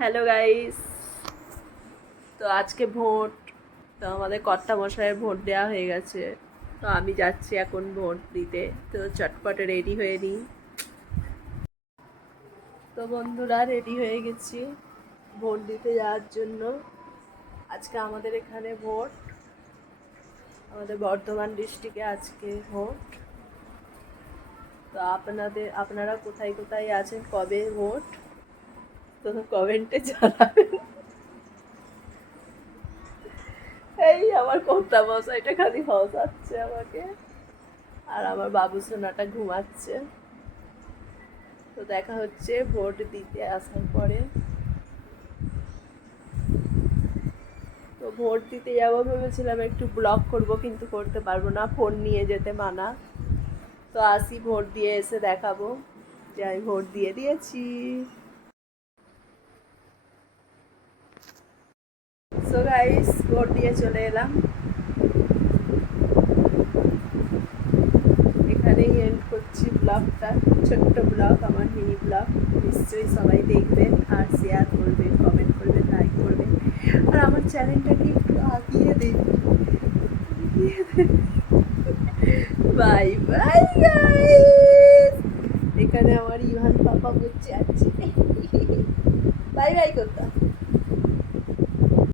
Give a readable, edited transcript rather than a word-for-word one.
Hello guys. তো আজকে vote. তো আমাদের কর্তা মশাইয়ের ভোট দেওয়া হয়ে গেছে। তো আমি যাচ্ছি এখন ভোট দিতে। তো চটপটে রেডি হয়ে নিই। তো বন্ধুরা রেডি হয়ে গেছি ভোট দিতে যাওয়ার জন্য। আজকে আমাদের এখানে ভোট, আমাদের বর্ধমান ডিস্ট্রিক্টে আজকে ভোট। তো আপনারা কোথায় কোথায় আছেন, কবে ভোট, তো কমেন্টে জানাবেন। এই আমার কর্তা মশাইটা খালি হসাচ্ছে আমাকে, আর আমার বাবু সোনাটা ঘুমাচ্ছে। তো দেখা হচ্ছে ভোট দিতে আসার পরে। তো ভোট দিতে যাবো ভেবেছিলাম একটু ব্লগ করব, কিন্তু করতে পারবো না, ফোন নিয়ে যেতে মানা। তো আসি, ভোট দিয়ে এসে দেখাবো যে আমি ভোট দিয়ে দিয়েছি। সো গাইস, ভোট দিয়ে চলে এলাম। এখানেই এন্ড করছি ব্লগটা, ছোট্ট ব্লগ, আমার মিনি ব্লগ। নিশ্চয়ই সবাই দেখবেন আর শেয়ার করবেন, কমেন্ট করবেন, লাইক করবেন, আর আমার চ্যানেলটাকে একটু আগিয়ে দিন। Bye bye guys. এখানে আমার ইভান পাপা বসে আছে। বাই বাই করতাম।